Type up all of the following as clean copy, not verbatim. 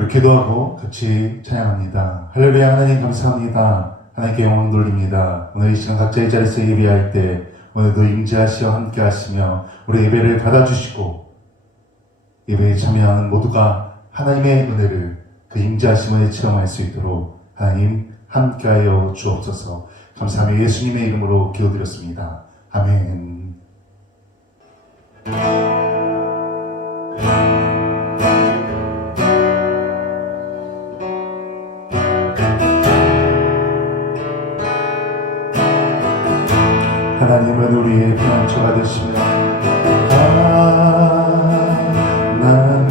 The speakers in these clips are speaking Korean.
우리 기도하고 같이 찬양합니다. 할렐루야. 하나님 감사합니다. 하나님께 영광 돌립니다. 오늘 이 시간 각자의 자리에서 예배할 때 오늘도 임재하시어 함께 하시며 우리 예배를 받아주시고 예배에 참여하는 모두가 하나님의 은혜를 그 임재하심을 체험할 수 있도록 하나님 함께하여 주옵소서. 감사하며 예수님의 이름으로 기도드렸습니다. 아멘. 하나님은 우리의 피난처가 되시며 하나님은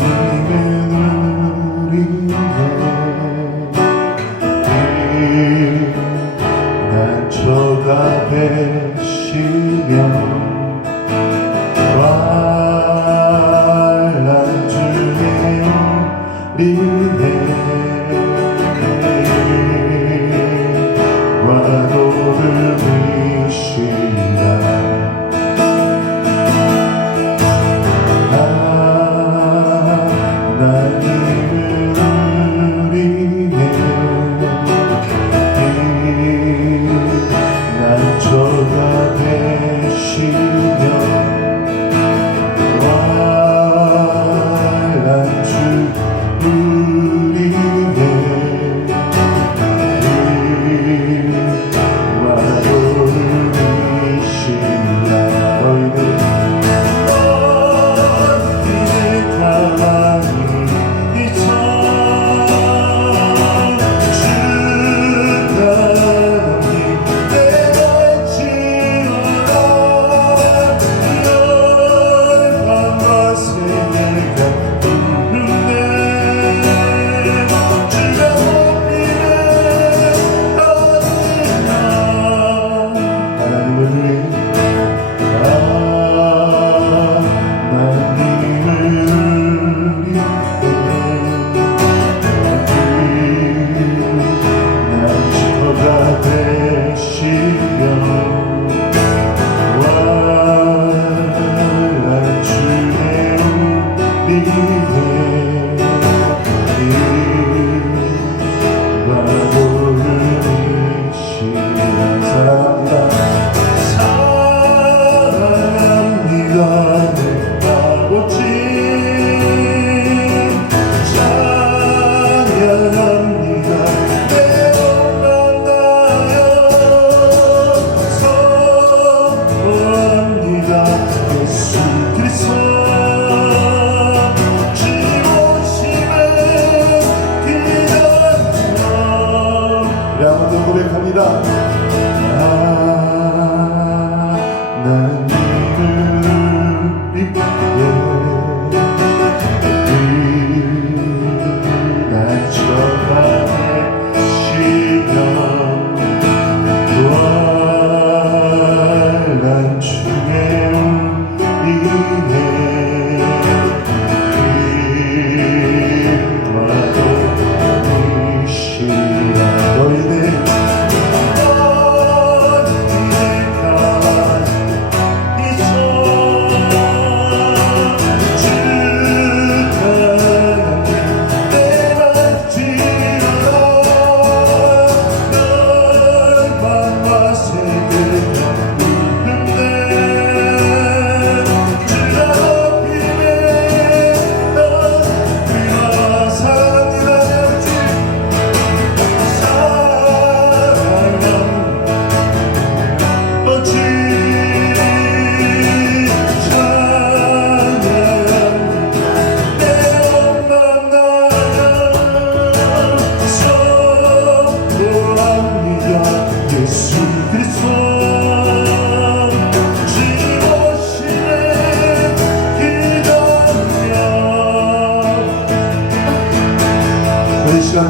우리의 피난처가 되시며 환난 중에 우리의 과도를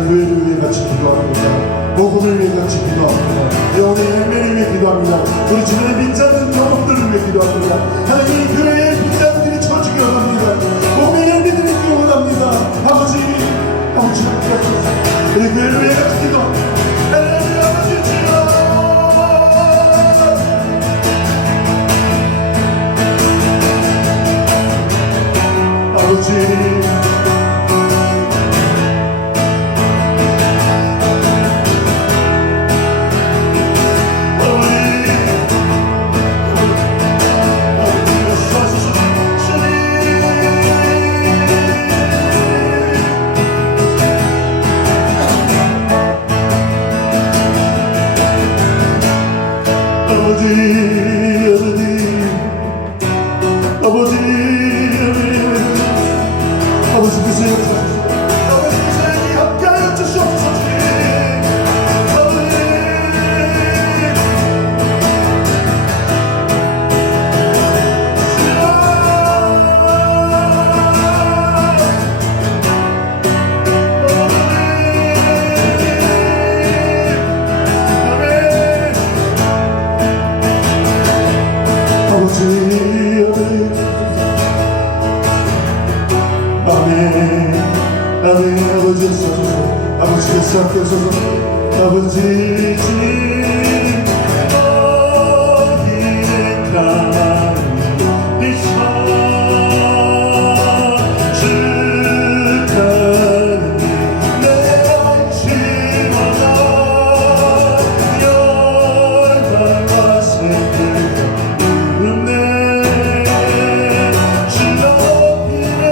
교회를 위해 같이 기도합니다. 복음을 위해 같이 기도합니다. 영혼의 열매를 위해 기도합니다. 우리 주변에 빈자는 영혼들을 위해 기도합니다. 하나님 교회의 빈자들이 쳐주기 원합니다. 복음의 열매들이 있기 원합니다. 아버지 함께 하소서. 우리 교회를 위해 같이 기도합니다. 아버지 주여 아버지 아버지 아버지 그 사역을 아버지 그 사역이 함께하여 주시옵소서. 아멘. 아버지 하소서. 아버지께서 함께 하소서. 아버지 주님 너희의 가만히 서 주가니 내가 알지마다 열방과 새들과 은혜 주 높이네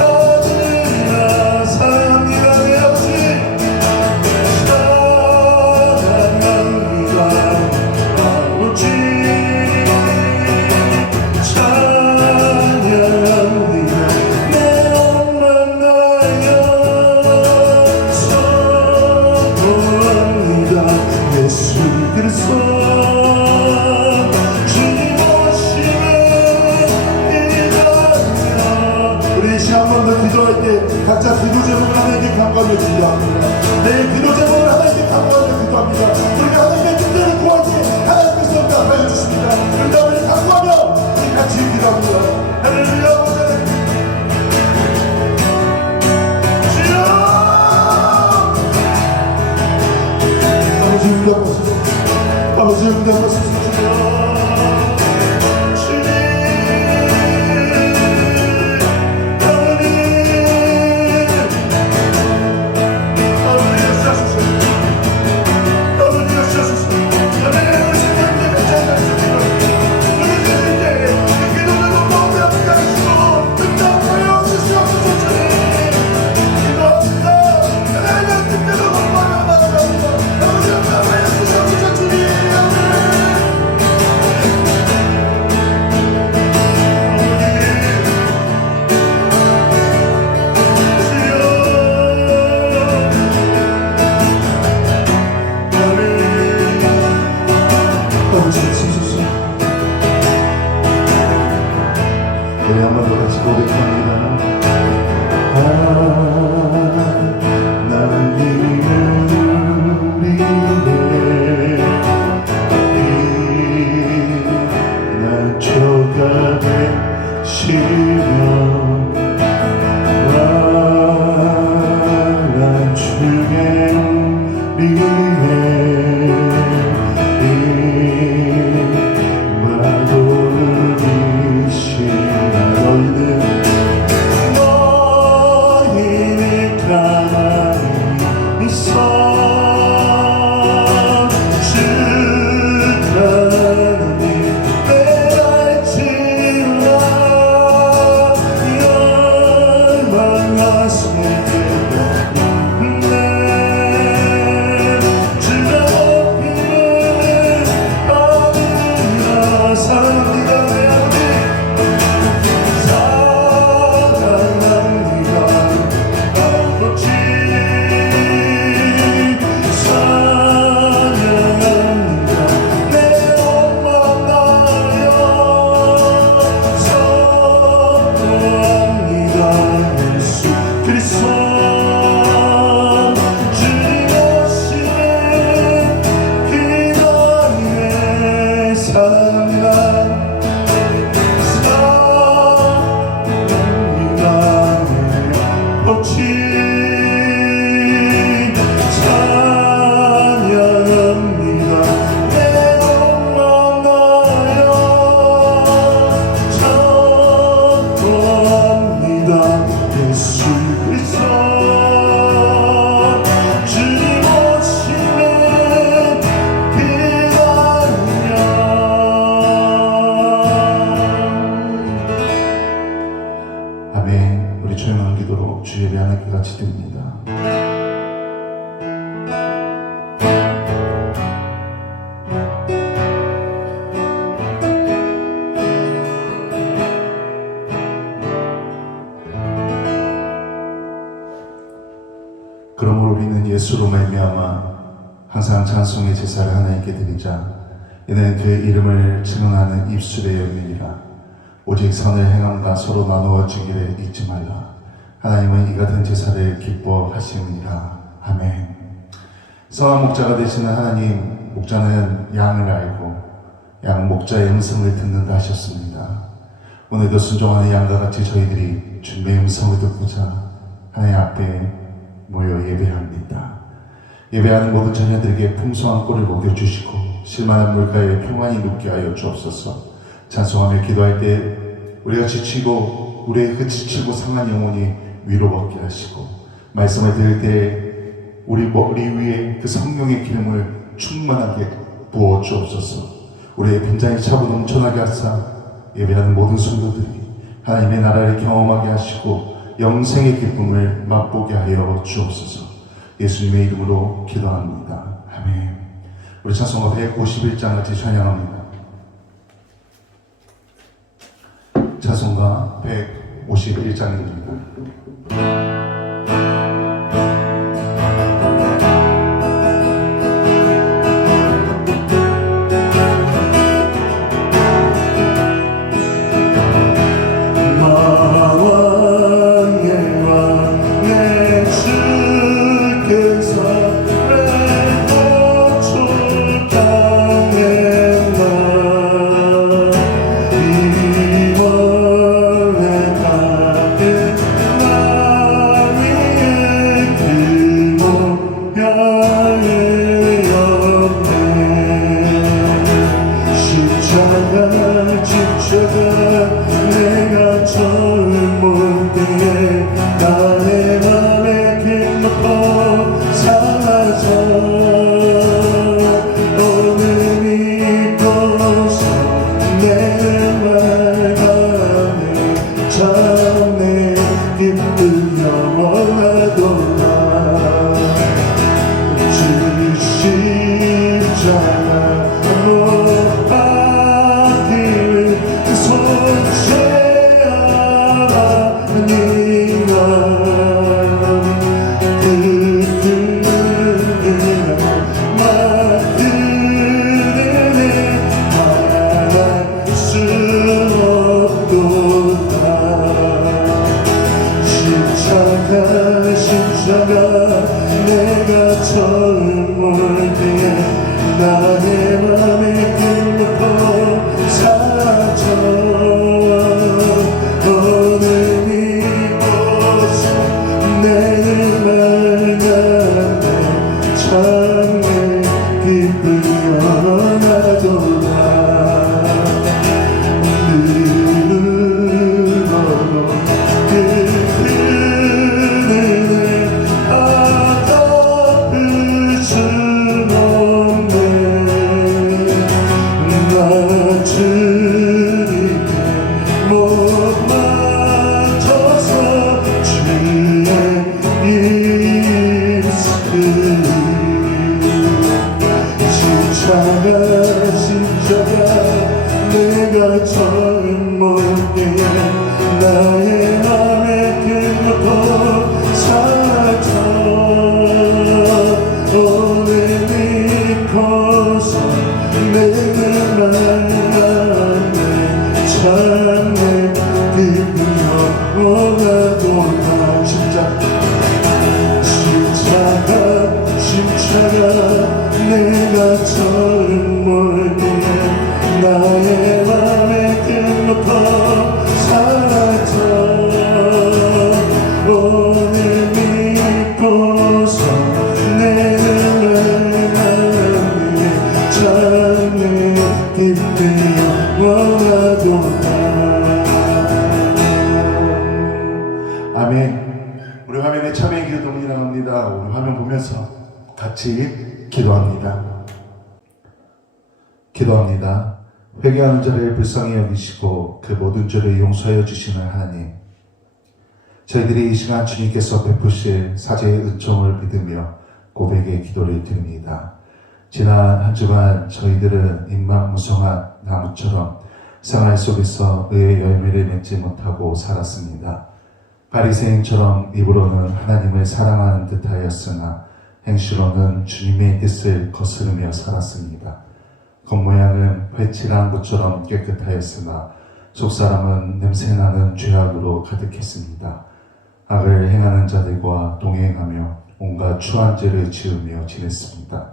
아들이라 사랑합니다. 내 아버지 사랑합니다. 아버지 찬양합니다. 내 엄마 나여 선포합니다. 예수 그리스도 주님 오시는 이날이야. 우리 시 한 번 더 기도할 때 각자 기도 제목을 하나님께 간구하며 기도합니다. 내 기도 제목을 하나님께 간구하며 기도합니다. 우리가 하나님의 뜻대로 구할 때 하나님께서 응답하여 주십니다. 응답을 간구하며 우리 같이 기도합니다. 할렐루야. 주여 아버지 응답하소서. 아버지 응답하소서. 우리 한 번 더 같이 고백합니다. 나는 우리네 난 초가 되시면 난 주의 우리네 그러므로 우리는 예수로 말미암아 항상 찬송의 제사를 하나님께 드리자. 이는 그의 이름을 증언하는 입술의 열매니라. 오직 선을 행함과 서로 나누어 주기를 잊지 말라. 하나님은 이 같은 제사를 기뻐하시느니라. 아멘. 성한 목자가 되시는 하나님, 목자는 양을 알고 양 목자의 음성을 듣는다 하셨습니다. 오늘도 순종하는 양과 같이 저희들이 주님의 음성을 듣고자 하나님 앞에 모여 예배합니다. 예배하는 모든 자녀들에게 풍성한 꼴을 먹여주시고 실만한 물가에 평안히 눕게 하여 주옵소서. 찬송하며 기도할 때 우리가 지치고 우리의 그 지치고 상한 영혼이 위로받게 하시고 말씀을 들을 때 우리 머리 위에 그 성령의 기름을 충만하게 부어 주옵소서. 우리의 빈잔이 차고 넘쳐나게 하사 예배하는 모든 성도들이 하나님의 나라를 경험하게 하시고 영생의 기쁨을 맛보게 하여 주옵소서. 예수님의 이름으로 기도합니다. 아멘. 우리 찬송가 151장 같이 찬양합니다. 찬송가 151장입니다. 아멘. 우리 화면에 참여의 기도 동일합니다. 우리 화면 보면서 같이 기도합니다. 기도합니다. 회개하는 자를 불쌍히 여기시고 그 모든 죄를 용서하여 주시는 하나님, 저희들이 이 시간 주님께서 베푸실 사죄의 은총을 믿으며 고백의 기도를 드립니다. 지난 한 주간 저희들은 인망무성한 나무처럼 생활 속에서 의의 열매를 맺지 못하고 살았습니다. 바리새인처럼 입으로는 하나님을 사랑하는 듯하였으나 행실로는 주님의 뜻을 거스르며 살았습니다. 겉모양은 회칠한 것처럼 깨끗하였으나 속사람은 냄새나는 죄악으로 가득했습니다. 악을 행하는 자들과 동행하며 온갖 추한 죄를 지으며 지냈습니다.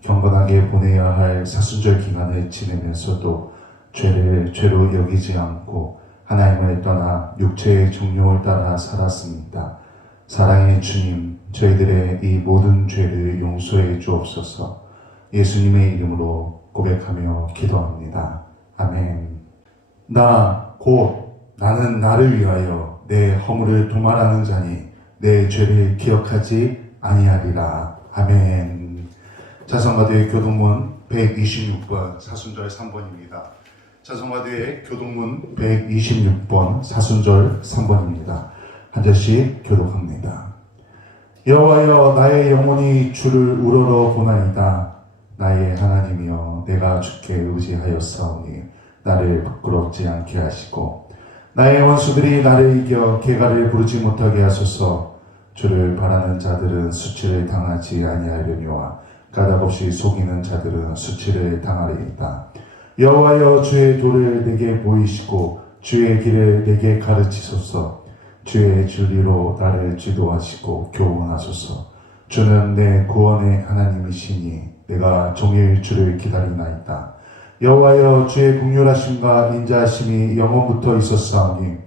경건하게 보내야 할 사순절 기간을 지내면서도 죄를 죄로 여기지 않고 하나님을 떠나 육체의 정욕을 따라 살았습니다. 사랑의 주님, 저희들의 이 모든 죄를 용서해 주옵소서. 예수님의 이름으로 고백하며 기도합니다. 아멘. 나는 나를 위하여 내 허물을 도말하는 자니 내 죄를 기억하지 아니하리라. 아멘. 자성가도의 교동문 126번 사순절 3번입니다. 자성가도의 교동문 126번 사순절 3번입니다. 한 절씩 교독합니다. 여호와여, 나의 영혼이 주를 우러러 보나이다. 나의 하나님이여, 내가 주께 의지하였사오니 나를 부끄럽지 않게 하시고 나의 원수들이 나를 이겨 개가를 부르지 못하게 하소서. 주를 바라는 자들은 수치를 당하지 아니하려니와 까닭없이 속이는 자들은 수치를 당하리이다. 여호와여, 주의 도를 내게 보이시고 주의 길을 내게 가르치소서. 주의 진리로 나를 지도하시고 교훈하소서. 주는 내 구원의 하나님이시니 내가 종일 주를 기다리나이다. 여호와여, 주의 긍휼하심과 인자하심이 영원부터 있었사오니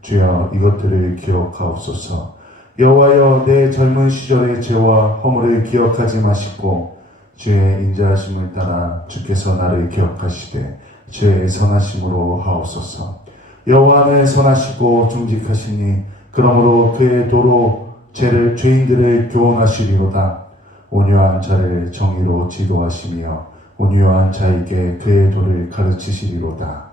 주여 이것들을 기억하옵소서. 여호와여, 내 젊은 시절의 죄와 허물을 기억하지 마시고 주의 인자하심을 따라 주께서 나를 기억하시되 주의 선하심으로 하옵소서. 여호와는 선하시고 정직하시니 그러므로 그의 도로 죄인들을 교훈하시리로다. 온유한 자를 정의로 지도하시며 온유한 자에게 그의 도를 가르치시리로다.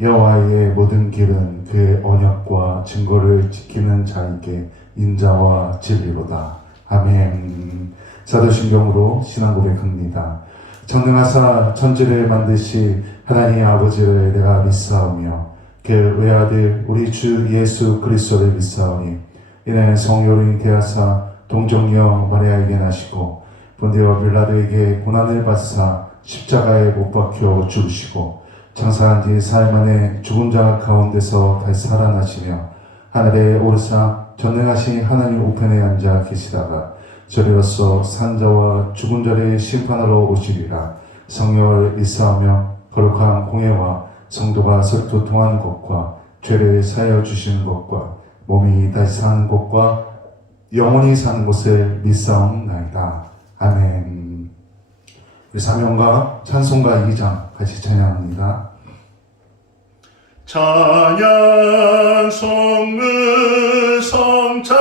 여호와의 모든 길은 그의 언약과 증거를 지키는 자에게 인자와 진리로다. 아멘. 사도신경으로 신앙 고백합니다. 전능하사 천지를 만드시 하나님 아버지를 내가 믿사오며 그 외아들 우리 주 예수 그리스도를 믿사오니 이는 성령이 되어사 동정녀 마리아에게 나시고 본디오 빌라도에게 고난을 받사 십자가에 못 박혀 죽으시고 장사한 뒤 사흘 만에 죽은 자 가운데서 다시 살아나시며 하늘에 오르사 전능하신 하나님 우편에 앉아 계시다가 저리로서 산자와 죽은 자를 심판하러 오시리라. 성령을 믿사오며 거룩한 공예와 성도가 서로 교통하는 것과 죄를 사하여 주시는 것과 몸이 다시 사는 것과 영원히 사는 것을 믿사옵나이다. 아멘. 우리 사명과 찬송가 2장 같이 찬양합니다. 찬양 성문 성자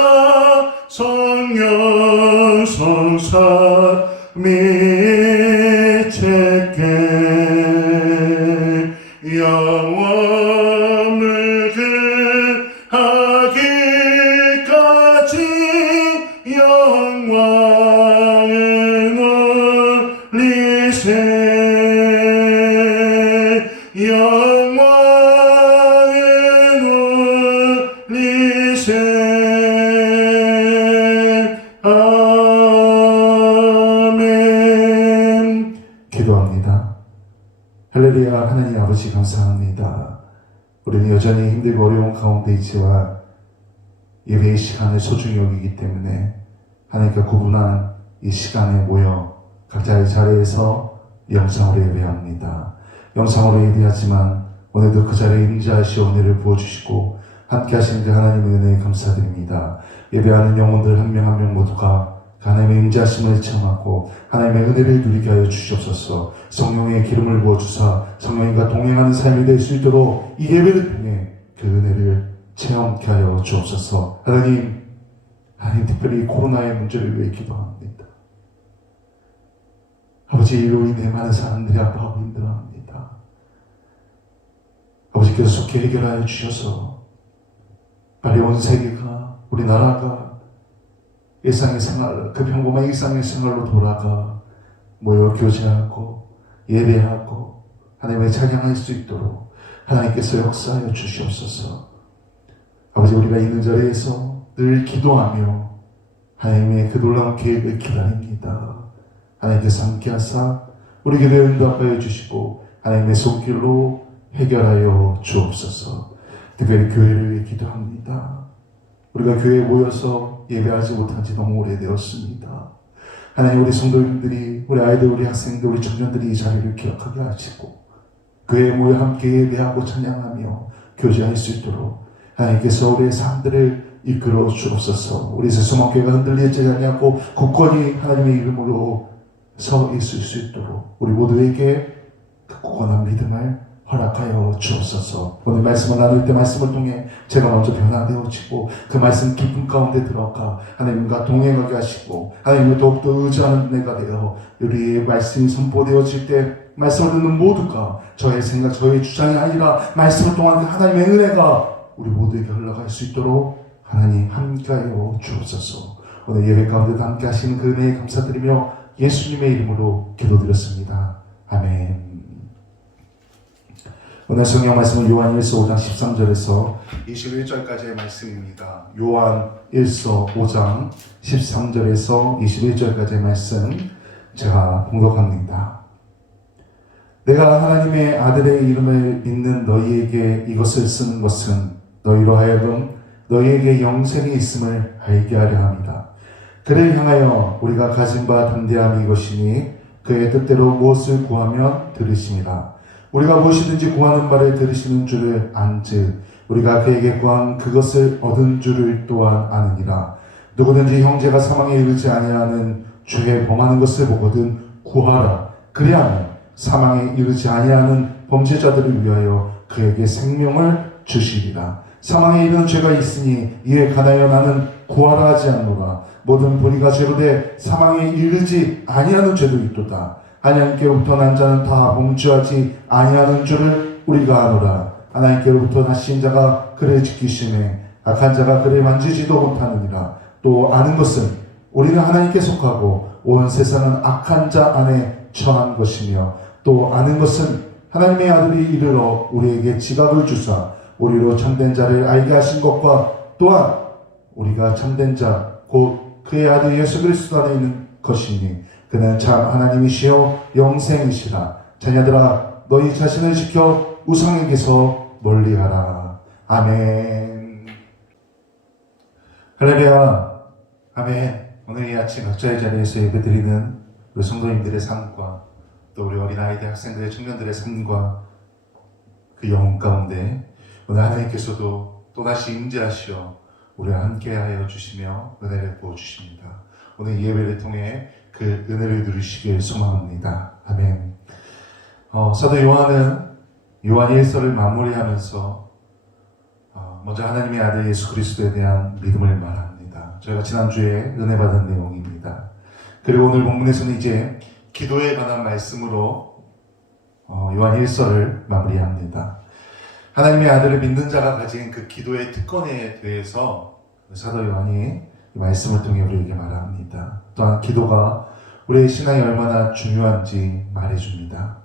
성령 성사 미체께 영원을 그하기까지 영광을 놀리세 영광을 놀리세 아멘. 기도합니다. 할렐루야. 하나님 아버지 감사합니다. 우리는 여전히 힘들고 어려운 가운데 있지만 예배의 시간을 소중히 여기기 때문에 하나님과 구분한 이 시간에 모여 각자의 자리에서 영상으로 예배합니다. 영상으로 예배하지만 오늘도 그 자리에 임재하시어 은혜를 부어주시고 함께 하신 그 하나님의 은혜에 감사드립니다. 예배하는 영혼들 한 명 한 명 모두가 하나님의 임재하심을 체험하고 하나님의 은혜를 누리게 하여 주시옵소서. 성령의 기름을 부어주사 성령님과 동행하는 삶이 될 수 있도록 이 예배를 통해 그 은혜를 체험케 하여 주옵소서. 하나님 특별히 코로나의 문제를 위해 기도합니다. 아버지, 이로 인해 많은 사람들이 아파하고 힘들어합니다. 아버지께서 속히 해결하여 주셔서 빨리 온 세계가, 우리나라가 일상의 생활, 그 평범한 일상의 생활로 돌아가 모여 교제하고 예배하고 하나님의 찬양할 수 있도록 하나님께서 역사하여 주시옵소서. 아버지, 우리가 있는 자리에서 늘 기도하며 하나님의 그 놀라운 계획을 기다립니다. 하나님께서 함께하사 우리 기도에 응답하여 주시고 하나님의 손길로 해결하여 주옵소서. 특별히 교회를 위해 기도합니다. 우리가 교회에 모여서 예배하지 못한 지 너무 오래되었습니다. 하나님, 우리 성도님들이, 우리 아이들, 우리 학생들, 우리 청년들이 이 자리를 기억하게 하시고 교회에 모여 함께 예배하고 찬양하며 교제할 수 있도록 하나님께서 우리의 삶들을 이끌어 주옵소서. 우리 세수목교회가 흔들리지 아니하고 굳건히 하나님의 이름으로 서 있을 수 있도록 우리 모두에게 그 굳건한 믿음을 허락하여 주옵소서. 오늘 말씀을 나눌 때 말씀을 통해 제가 먼저 변화되어지고 그 말씀 깊은 가운데 들어가 하나님과 동행하게 하시고 하나님을 더욱더 의지하는 내가 되어 우리의 말씀이 선포되어질 때 말씀을 듣는 모두가 저의 생각, 저의 주장이 아니라 말씀을 통한 하나님의 은혜가 우리 모두에게 흘러갈 수 있도록 하나님 함께하여 주옵소서. 오늘 예배 가운데도 함께 하시는 그 은혜에 감사드리며 예수님의 이름으로 기도드렸습니다. 아멘. 오늘 성경 말씀은 요한 1서 5장 13절에서 21절까지의 말씀입니다. 요한 1서 5장 13절에서 21절까지의 말씀 제가 봉독합니다. 내가 하나님의 아들의 이름을 믿는 너희에게 이것을 쓰는 것은 너희로 하여금 너희에게 영생이 있음을 알게 하려 함이다. 그를 향하여 우리가 가진 바 담대함이 이것이니 그의 뜻대로 무엇을 구하면 들으심이라. 우리가 무엇이든지 구하는 바를 들으시는 줄을 안즉 우리가 그에게 구한 그것을 얻은 줄을 또한 아느니라. 누구든지 형제가 사망에 이르지 아니하는 죄에 범하는 것을 보거든 구하라. 그리하면 사망에 이르지 아니하는 범죄자들을 위하여 그에게 생명을 주시리라. 사망에 이르는 죄가 있으니 이에 관하여 나는 구하라 하지 않노라. 모든 불의가 죄로 돼 사망에 이르지 아니하는 죄도 있도다. 하나님께로부터 난 자는 다 범죄하지 아니하는 줄을 우리가 아노라. 하나님께로부터 나신 자가 그를 지키시매 악한 자가 그를 만지지도 못하느니라. 또 아는 것은 우리는 하나님께 속하고 온 세상은 악한 자 안에 처한 것이며 또 아는 것은 하나님의 아들이 이르러 우리에게 지각을 주사 우리로 참된 자를 알게 하신 것과 또한 우리가 참된 자 곧 그의 아들 예수 그리스도 안에 있는 것이니 그는 참 하나님이시여 영생이시라. 자녀들아 너희 자신을 지켜 우상에게서 멀리하라. 아멘. 할렐루야. 아멘. 오늘 이 아침 각자의 자리에서 예배드리는 우리 성도님들의 삶과 또 우리 어린아이들, 학생들의, 청년들의 삶과 그 영혼 가운데 오늘 하나님께서도 또다시 임재하시어 우리와 함께하여 주시며 은혜를 부어주십니다. 오늘 예배를 통해 그 은혜를 누리시길 소망합니다. 아멘. 사도 요한은 요한 1서를 마무리하면서 먼저 하나님의 아들 예수 그리스도에 대한 믿음을 말합니다. 저희가 지난주에 은혜 받은 내용입니다. 그리고 오늘 본문에서는 이제 기도에 관한 말씀으로 요한 1서를 마무리합니다. 하나님의 아들을 믿는 자가 가진 그 기도의 특권에 대해서 사도 요한이 이 말씀을 통해 우리에게 말합니다. 또한 기도가 우리의 신앙이 얼마나 중요한지 말해줍니다.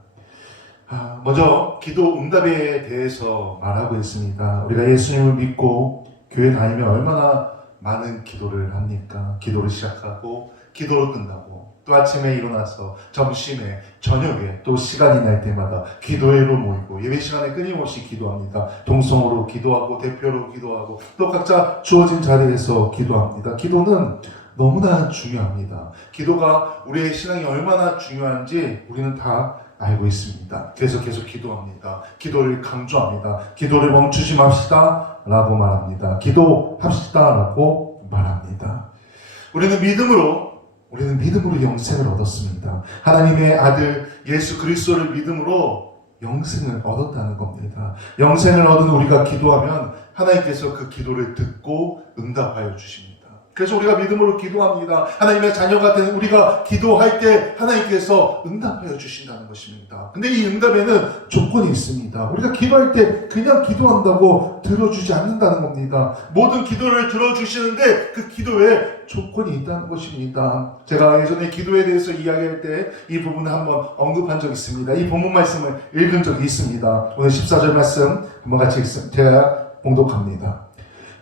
먼저 기도 응답에 대해서 말하고 있습니다. 우리가 예수님을 믿고 교회 다니면 얼마나 많은 기도를 합니까? 기도를 시작하고 기도를 끝나고 또 아침에 일어나서 점심에 저녁에 또 시간이 날 때마다 기도회로 모이고 예배 시간에 끊임없이 기도합니다. 동성으로 기도하고 대표로 기도하고 또 각자 주어진 자리에서 기도합니다. 기도는 너무나 중요합니다. 기도가 우리의 신앙이 얼마나 중요한지 우리는 다 알고 있습니다. 그래서 계속 기도합니다. 기도를 강조합니다. 기도를 멈추지 맙시다 라고 말합니다. 기도합시다 라고 말합니다. 우리는 믿음으로 영생을 얻었습니다. 하나님의 아들 예수 그리스도를 믿음으로 영생을 얻었다는 겁니다. 영생을 얻은 우리가 기도하면 하나님께서 그 기도를 듣고 응답하여 주십니다. 그래서 우리가 믿음으로 기도합니다. 하나님의 자녀가 된 우리가 기도할 때 하나님께서 응답하여 주신다는 것입니다. 근데 이 응답에는 조건이 있습니다. 우리가 기도할 때 그냥 기도한다고 들어주지 않는다는 겁니다. 모든 기도를 들어주시는데 그 기도에 조건이 있다는 것입니다. 제가 예전에 기도에 대해서 이야기할 때 이 부분을 한번 언급한 적이 있습니다. 이 본문 말씀을 읽은 적이 있습니다. 오늘 14절 말씀 한번 같이 제가 봉독합니다.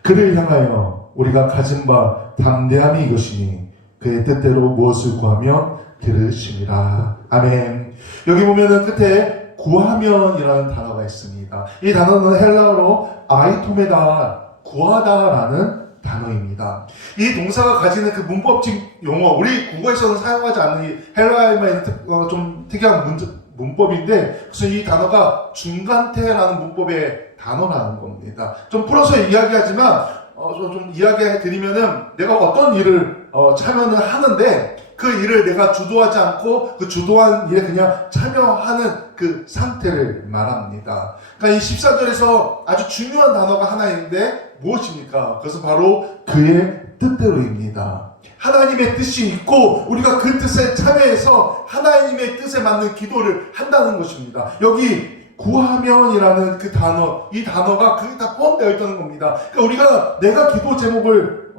그를 향하여 우리가 가진 바 담대함이 이것이니 그의 뜻대로 무엇을 구하면 들으심이라. 아멘. 여기 보면은 끝에 구하면이라는 단어가 있습니다. 이 단어는 헬라어로 아이토메다, 구하다라는 단어입니다. 이 동사가 가지는 그 문법적 용어, 우리 국어에서는 사용하지 않는 이 헬라어에만 있는 좀 특이한 문법인데, 그래서 이 단어가 중간태라는 문법의 단어라는 겁니다. 좀 풀어서 이야기하지만, 좀 이야기해 드리면은, 내가 어떤 일을 참여를 하는데, 그 일을 내가 주도하지 않고 그 주도한 일에 그냥 참여하는 그 상태를 말합니다. 그러니까 이 14절에서 아주 중요한 단어가 하나 있는데 무엇입니까? 그것은 바로 그의 뜻대로입니다. 하나님의 뜻이 있고 우리가 그 뜻에 참여해서 하나님의 뜻에 맞는 기도를 한다는 것입니다. 여기 구하면이라는 그 단어, 이 단어가 그게 다 포함되어 있다는 겁니다. 그러니까 우리가 내가 기도 제목을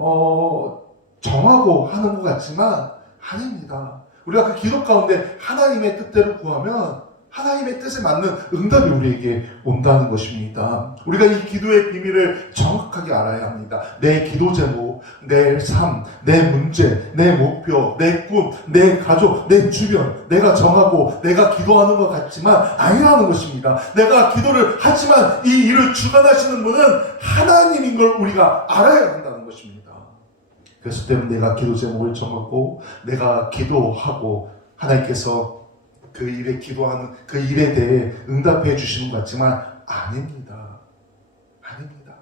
정하고 하는 것 같지만 아닙니다. 우리가 그 기도 가운데 하나님의 뜻대로 구하면 하나님의 뜻에 맞는 응답이 우리에게 온다는 것입니다. 우리가 이 기도의 비밀을 정확하게 알아야 합니다. 내 기도 제목, 내 삶, 내 문제, 내 목표, 내 꿈, 내 가족, 내 주변, 내가 정하고 내가 기도하는 것 같지만 아니라는 것입니다. 내가 기도를 하지만 이 일을 주관하시는 분은 하나님인 걸 우리가 알아야 한다는 것입니다. 그래서 때문에 내가 기도 제목을 정하고 내가 기도하고 하나님께서 그 일에 기도하는 그 일에 대해 응답해 주시는 것 같지만 아닙니다. 아닙니다.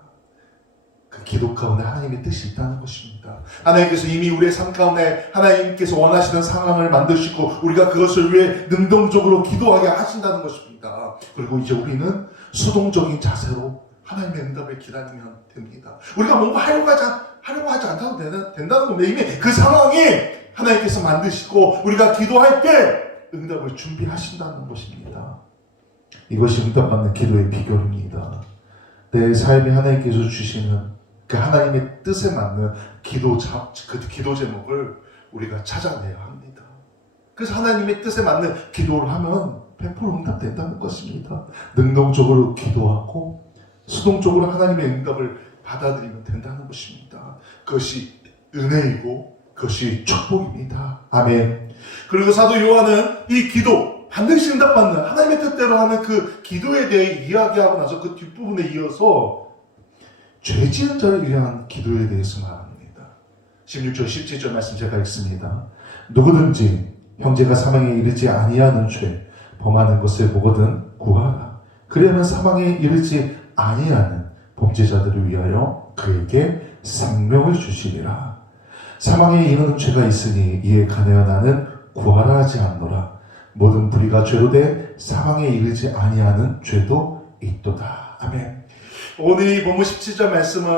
그 기도 가운데 하나님의 뜻이 있다는 것입니다. 하나님께서 이미 우리의 삶 가운데 하나님께서 원하시는 상황을 만드시고 우리가 그것을 위해 능동적으로 기도하게 하신다는 것입니다. 그리고 이제 우리는 수동적인 자세로 하나님의 응답을 기다리면 됩니다. 우리가 뭔가 하려고 하지 않아도 된다는 겁니다. 이미 그 상황이 하나님께서 만드시고 우리가 기도할 때 응답을 준비하신다는 것입니다. 이것이 응답받는 기도의 비결입니다. 내 삶에 하나님께서 주시는 그 하나님의 뜻에 맞는 그 기도 제목을 우리가 찾아내야 합니다. 그래서 하나님의 뜻에 맞는 기도를 하면 100% 응답된다는 것입니다. 능동적으로 기도하고 수동적으로 하나님의 응답을 받아들이면 된다는 것입니다. 그것이 은혜이고 그것이 축복입니다. 아멘. 그리고 사도 요한은 이 기도, 반드시 응답받는 하나님의 뜻대로 하는 그 기도에 대해 이야기하고 나서 그 뒷부분에 이어서 죄 지은 자를 위한 기도에 대해서 말합니다. 16절 17절 말씀 제가 읽습니다. 누구든지 형제가 사망에 이르지 아니하는 죄 범하는 것을 보거든 구하라. 그러면 사망에 이르지 아니하는 범죄자들을 위하여 그에게 생명을 주시리라. 사망에 이르는 죄가 있으니 이에 관하여 나는 구하라 하지 않노라. 모든 불의가 죄로 돼 사망에 이르지 아니하는 죄도 있도다. 아멘. 오늘 이 본문 17절 말씀은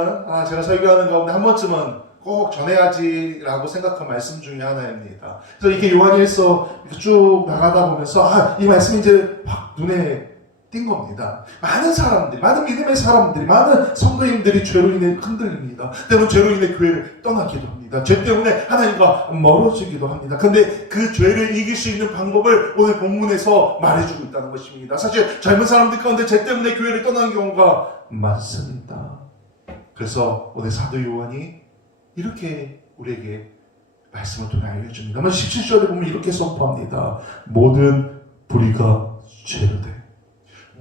제가 설교하는 가운데 한 번쯤은 꼭 전해야지라고 생각한 말씀 중에 하나입니다. 그래서 이렇게 요한일서 쭉 나가다 보면서 이 말씀이 이제 확 눈에 띈 겁니다. 많은 사람들이, 많은 믿음의 사람들이, 많은 성도님들이 죄로 인해 흔들립니다. 때로는 죄로 인해 교회를 떠나기도 합니다. 죄 때문에 하나님과 멀어지기도 합니다. 근데 그 죄를 이길 수 있는 방법을 오늘 본문에서 말해주고 있다는 것입니다. 사실 젊은 사람들 가운데 죄 때문에 교회를 떠나는 경우가 많습니다. 그래서 오늘 사도 요한이 이렇게 우리에게 말씀을 통해 알려줍니다. 17절에 보면 이렇게 선포합니다. 모든 불의가 죄로 돼.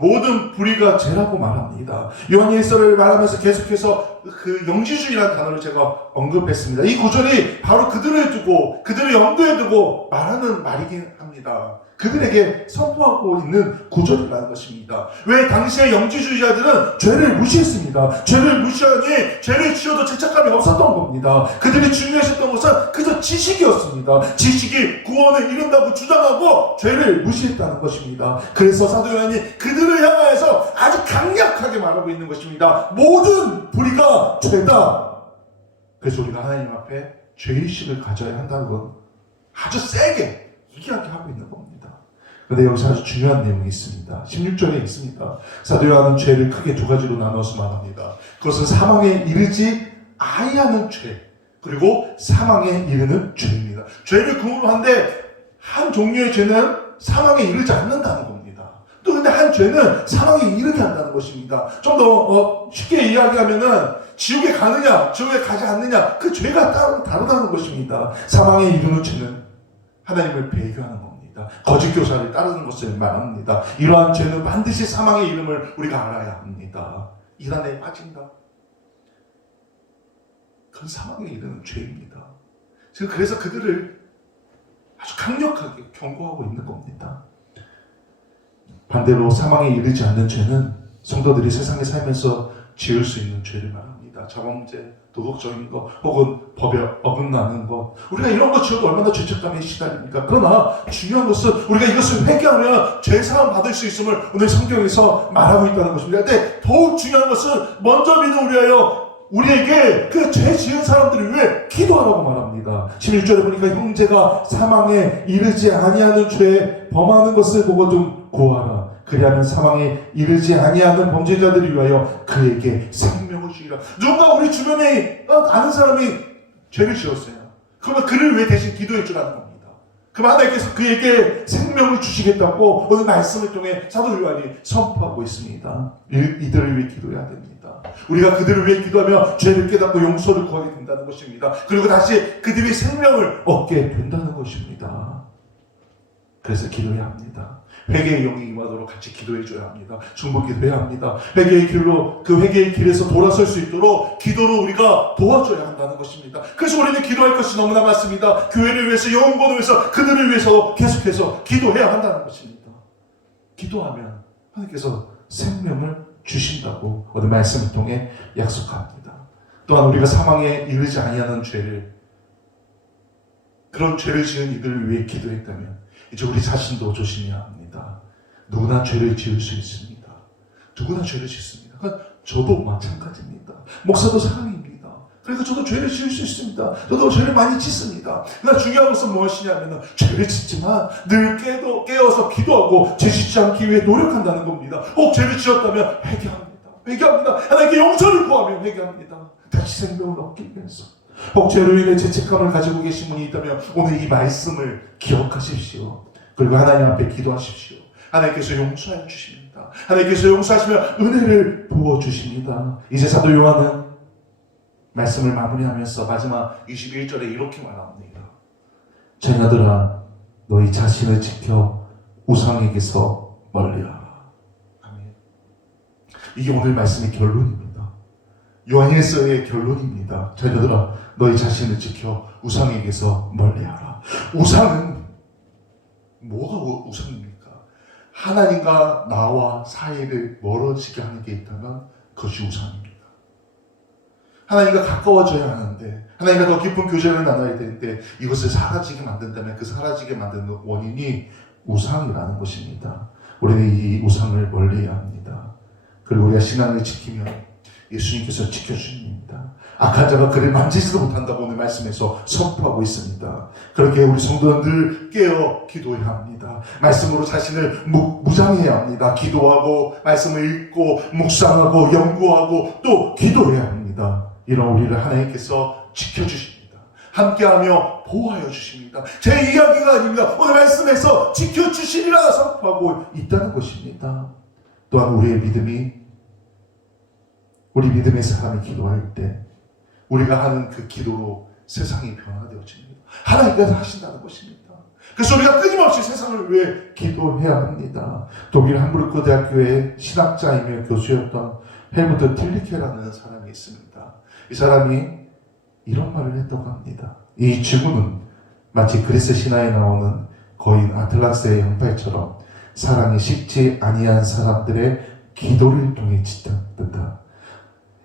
모든 불의가 죄라고 말합니다. 요한일서를 말하면서 계속해서 그 영지주의라는 단어를 제가 언급했습니다. 이 구절이 바로 그들을 두고 그들을 염두에 두고 말하는 말이긴 합니다. 그들에게 선포하고 있는 구절이라는 것입니다. 왜 당시의 영지주의자들은 죄를 무시했습니다. 죄를 무시하니 죄를 지어도 죄책감이 없었던 겁니다. 그들이 중요했던 것은 그저 지식이었습니다. 지식이 구원을 이룬다고 주장하고 죄를 무시했다는 것입니다. 그래서 사도 요한이 그들을 향하여서 아주 강력하게 말하고 있는 것입니다. 모든 불의가 죄다. 그래서 우리가 하나님 앞에 죄의식을 가져야 한다는 건 아주 세게 이야기하고 있는 겁니다. 그런데 여기서 아주 중요한 내용이 있습니다. 16절에 있습니다. 사도 요한은 죄를 크게 두 가지로 나눠서 말합니다. 그것은 사망에 이르지 아니하는 죄, 그리고 사망에 이르는 죄입니다. 죄를 구분하는데 한 종류의 죄는 사망에 이르지 않는다는 겁니다. 또 근데 한 죄는 사망에 이르게 한다는 것입니다. 좀 더 쉽게 이야기하면은 지옥에 가느냐 지옥에 가지 않느냐 그 죄가 따로 다르다는 것입니다. 사망에 이르는 죄는 하나님을 배교하는 겁니다. 거짓 교사를 따르는 것을 말합니다. 이러한 죄는 반드시 사망의 이름을 우리가 알아야 합니다. 이란에 빠진다. 그건 사망에 이르는 죄입니다. 지금 그래서 그들을 아주 강력하게 경고하고 있는 겁니다. 반대로 사망에 이르지 않는 죄는 성도들이 세상에 살면서 지을 수 있는 죄를 말합니다. 자범죄, 도덕적인 것, 혹은 법에 어긋나는 것. 우리가 이런 거 지어도 얼마나 죄책감에 시달립니까? 그러나 중요한 것은 우리가 이것을 회개하면 죄사함 받을 수 있음을 오늘 성경에서 말하고 있다는 것입니다. 근데 더욱 중요한 것은 먼저 믿는 우리에게 그 죄 지은 사람들을 위해 기도하라고 말합니다. 11절에 보니까 형제가 사망에 이르지 아니하는 죄에 범하는 것을 보고 좀 구하라. 그리하면 사망에 이르지 아니하는 범죄자들을 위하여 그에게 생명을 주리라. 누군가 우리 주변에 아는 사람이 죄를 지었어요. 그러면 그를 왜 대신 기도해 주라는 겁니다. 그럼 하나님께서 그에게 생명을 주시겠다고 오늘 말씀을 통해 사도 요한이 선포하고 있습니다. 이들을 위해 기도해야 됩니다. 우리가 그들을 위해 기도하며 죄를 깨닫고 용서를 구하게 된다는 것입니다. 그리고 다시 그들이 생명을 얻게 된다는 것입니다. 그래서 기도해야 합니다. 회개의 영이 임하도록 같이 기도해줘야 합니다. 중보 기도해야 합니다. 회개의 길로 그 회개의 길에서 돌아설 수 있도록 기도로 우리가 도와줘야 한다는 것입니다. 그래서 우리는 기도할 것이 너무나 많습니다. 교회를 위해서, 영혼을 위해서, 그들을 위해서 계속해서 기도해야 한다는 것입니다. 기도하면 하나님께서 생명을 주신다고 오늘 말씀을 통해 약속합니다. 또한 우리가 사망에 이르지 아니하는 죄를, 그런 죄를 지은 이들을 위해 기도했다면 이제 우리 자신도 조심해야 합니다. 누구나 죄를 지을 수 있습니다. 누구나 죄를 짓습니다. 그러니까 저도 마찬가지입니다. 목사도 사람입니다. 그러니까 저도 죄를 지을 수 있습니다. 저도 죄를 많이 짓습니다. 그러나 중요한 것은 무엇이냐면 죄를 짓지만 늘 깨어서 기도하고 죄 짓지 않기 위해 노력한다는 겁니다. 혹 죄를 지었다면 회개합니다. 하나님께 용서를 구하며 회개합니다. 다시 생명을 얻기 위해서. 혹 죄로 인해 죄책감을 가지고 계신 분이 있다면 오늘 이 말씀을 기억하십시오. 그리고 하나님 앞에 기도하십시오. 하나님께서 용서해 주십니다. 하나님께서 용서하시며 은혜를 부어주십니다. 이제 사도 요한은 말씀을 마무리하면서 마지막 21절에 이렇게 말합니다. 자녀들아 너희 자신을 지켜 우상에게서 멀리하라. 아멘. 이게 오늘 말씀의 결론입니다. 요한일서의 결론입니다. 자녀들아 너희 자신을 지켜 우상에게서 멀리하라. 우상은 뭐가 우상입니까? 하나님과 나와 사이를 멀어지게 하는 게 있다면 그것이 우상입니다. 하나님과 가까워져야 하는데 하나님과 더 깊은 교제를 나눠야 되는데 이것을 사라지게 만든다면 그 사라지게 만드는 원인이 우상이라는 것입니다. 우리는 이 우상을 멀리해야 합니다. 그리고 우리가 신앙을 지키면 예수님께서 지켜주십니다. 악한 자가 그를 만지지도 못한다고 오늘 말씀에서 선포하고 있습니다. 그렇게 우리 성도는 늘 깨어 기도해야 합니다. 말씀으로 자신을 무장해야 합니다. 기도하고 말씀을 읽고 묵상하고 연구하고 또 기도해야 합니다. 이런 우리를 하나님께서 지켜주십니다. 함께하며 보호하여 주십니다. 제 이야기가 아닙니다. 오늘 말씀에서 지켜주시리라 선포하고 있다는 것입니다. 또한 우리 믿음의 사람이 기도할 때 우리가 하는 그 기도로 세상이 변화되어집니다. 하나님께서 하신다는 것입니다. 그래서 우리가 끊임없이 세상을 위해 기도해야 합니다. 독일 함부르크 고등학교의 신학자이며 교수였던 헬무트 틸리케라는 사람이 있습니다. 이 사람이 이런 말을 했다고 합니다. 이 지구는 마치 그리스 신화에 나오는 거인 아틀라스의 양팔처럼 사랑이 식지 아니한 사람들의 기도를 통해 짓는다.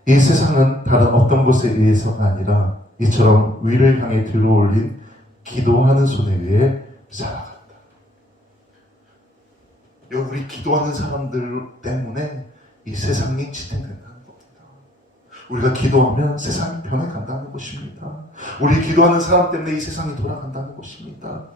이 세상은 다른 어떤 것에 의해서가 아니라 이처럼 위를 향해 들어올린 기도하는 손에 의해 살아간다. 우리 기도하는 사람들 때문에 이 세상이 지탱된다는 겁니다. 우리가 기도하면 세상이 변해간다는 것입니다. 우리 기도하는 사람 때문에 이 세상이 돌아간다는 것입니다.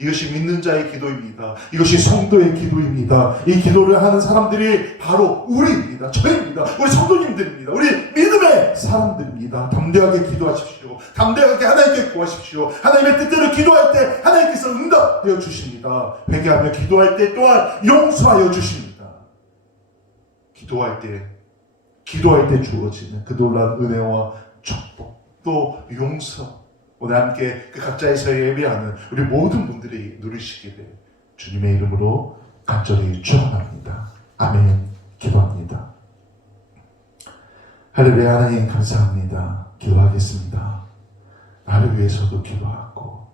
이것이 믿는 자의 기도입니다. 이것이 성도의 기도입니다. 이 기도를 하는 사람들이 바로 우리입니다. 저입니다. 우리 성도님들입니다. 우리 믿음의 사람들입니다. 담대하게 기도하십시오. 담대하게 하나님께 구하십시오. 하나님의 뜻대로 기도할 때 하나님께서 응답하여 주십니다. 회개하며 기도할 때 또한 용서하여 주십니다. 기도할 때 주어지는 그 놀라운 은혜와 축복, 또 용서, 오늘 함께 그 각자에서 예배하는 우리 모든 분들이 누리시기를 주님의 이름으로 간절히 축원합니다. 아멘. 기도합니다. 할렐루야. 하나님 감사합니다. 기도하겠습니다. 나를 위해서도 기도하고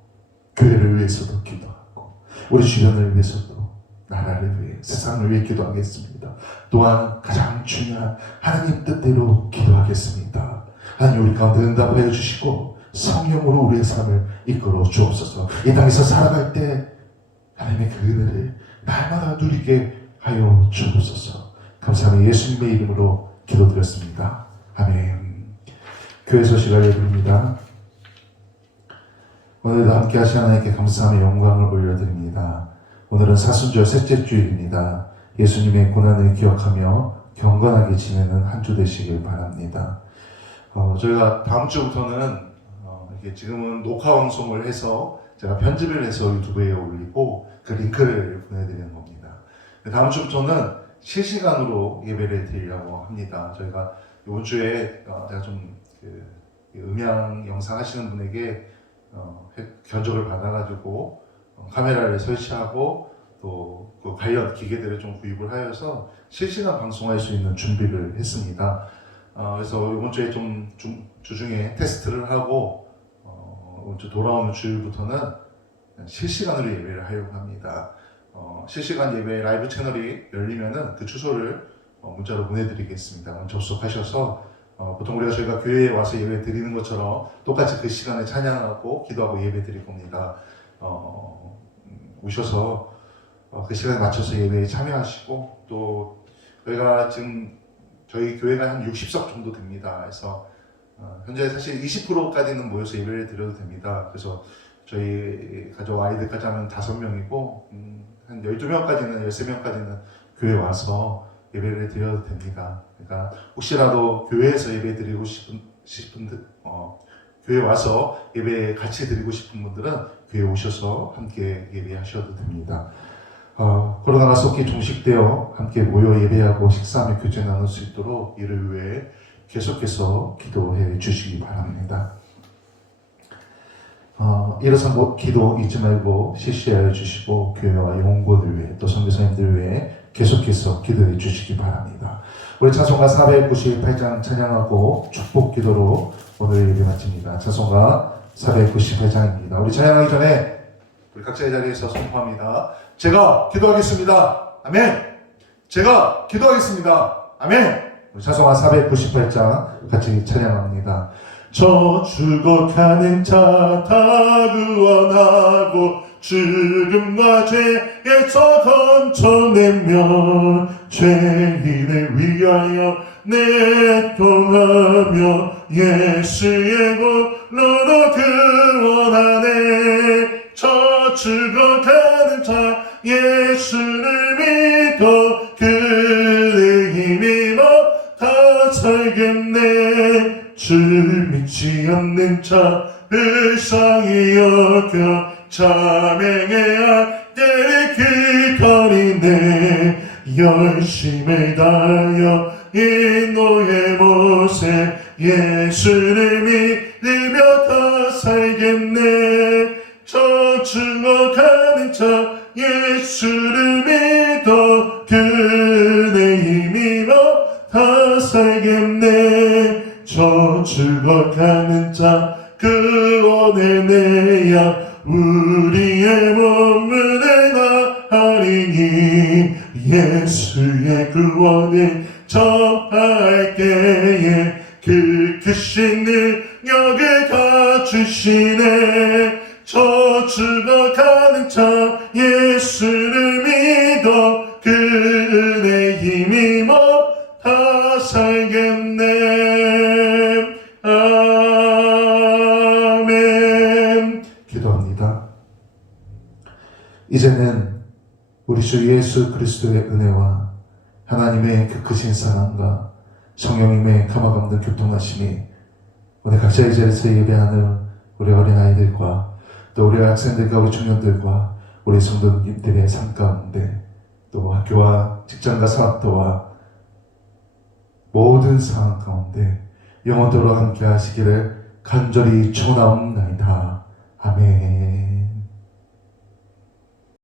교회를 위해서도 기도하고 우리 주변을 위해서도 나라를 위해 세상을 위해 기도하겠습니다. 또한 가장 중요한 하나님 뜻대로 기도하겠습니다. 하나님 우리 가운데 응답하여 주시고 성령으로 우리의 삶을 이끌어 주옵소서. 이 땅에서 살아갈 때 하나님의 그 은혜를 날마다 누리게 하여 주옵소서. 감사하며 예수님의 이름으로 기도드렸습니다. 아멘. 교회 소식 알려드립니다. 오늘도 함께 하신 하나님께 감사하며 영광을 올려드립니다. 오늘은 사순절 셋째 주일입니다. 예수님의 고난을 기억하며 경건하게 지내는 한 주 되시길 바랍니다. 저희가 다음 주부터는 이게 지금은 녹화 방송을 해서 제가 편집을 해서 유튜브에 올리고 그 링크를 보내드리는 겁니다. 다음 주부터는 실시간으로 예배를 드리려고 합니다. 저희가 이번 주에 제가 좀 음향 영상 하시는 분에게 견적을 받아가지고 카메라를 설치하고 또 그 관련 기계들을 좀 구입을 하여서 실시간 방송할 수 있는 준비를 했습니다. 그래서 이번 주에 좀 주중에 테스트를 하고 이번 주 돌아오는 주일부터는 실시간으로 예배를 하려고 합니다. 실시간 예배 라이브 채널이 열리면은 그 주소를 문자로 보내드리겠습니다. 접속하셔서 보통 저희가 교회에 와서 예배 드리는 것처럼 똑같이 그 시간에 찬양하고 기도하고 예배 드릴 겁니다. 오셔서 그 시간에 맞춰서 예배에 참여하시고 또 저희가 지금 저희 교회가 한 60석 정도 됩니다. 그래서 현재 사실 20%까지는 모여서 예배를 드려도 됩니다. 그래서 저희 가족 아이들까지 하면 5명이고 한 12명까지는 13명까지는 교회에 와서 예배를 드려도 됩니다. 그러니까 혹시라도 교회에서 예배 드리고 싶은 분들 교회 와서 예배 같이 드리고 싶은 분들은 교회 오셔서 함께 예배하셔도 됩니다. 코로나가 속히 종식되어 함께 모여 예배하고 식사하며 교제 나눌 수 있도록 이를 위해 계속해서 기도해 주시기 바랍니다. 일어서 기도 잊지 말고 실시하여 주시고 교회와 영혼들 위해 또 선교사님들 위해 계속해서 기도해 주시기 바랍니다. 우리 찬송가 498장 찬양하고 축복 기도로 오늘 예배 마칩니다. 찬송가 498장입니다. 우리 찬양하기 전에 우리 각자의 자리에서 선포합니다. 제가 기도하겠습니다. 아멘. 제가 기도하겠습니다. 아멘. 우리 찬송가 498장 같이 찬양합니다. 저 죽어가는 자 다 구원하고 죽음과 죄에서 건져내며 죄인을 위하여 내통하며 예수의 골로로 구원하네. 저 죽어가는 자 예수를 믿어 그의 힘입어 다 살겠네. 주를 믿지 않는 자 불쌍히 여겨 자명해야 때를 기다리네. 열심을 다하여 인도의 못에 예수를 믿으며 다 살겠네. 저 죽어가는 자 예수를 믿어 그의 힘입어 다 살겠네. 저 죽어가는 자 구원해내야 우리의 몸을 나하리니. 예수의 구원을 전할 때에 그 크신 능력을 가주시네. 저 죽어가는 자 예수를 믿어 그의 힘입어 다 살겠네. 아멘. 기도합니다. 이제는 우리 주 예수 그리스도의 은혜와 하나님의 그 크신 사랑과 성령님의 감화감동 교통하심이 오늘 각자의 자리에서 예배하는 우리 어린아이들과 또 우리 학생들과 우리 청년들과 우리 성도님들의 삶 가운데 또 학교와 직장과 사업도와 모든 상황 가운데 영원토록 함께 하시기를 간절히 축원하옵나이다. 아멘.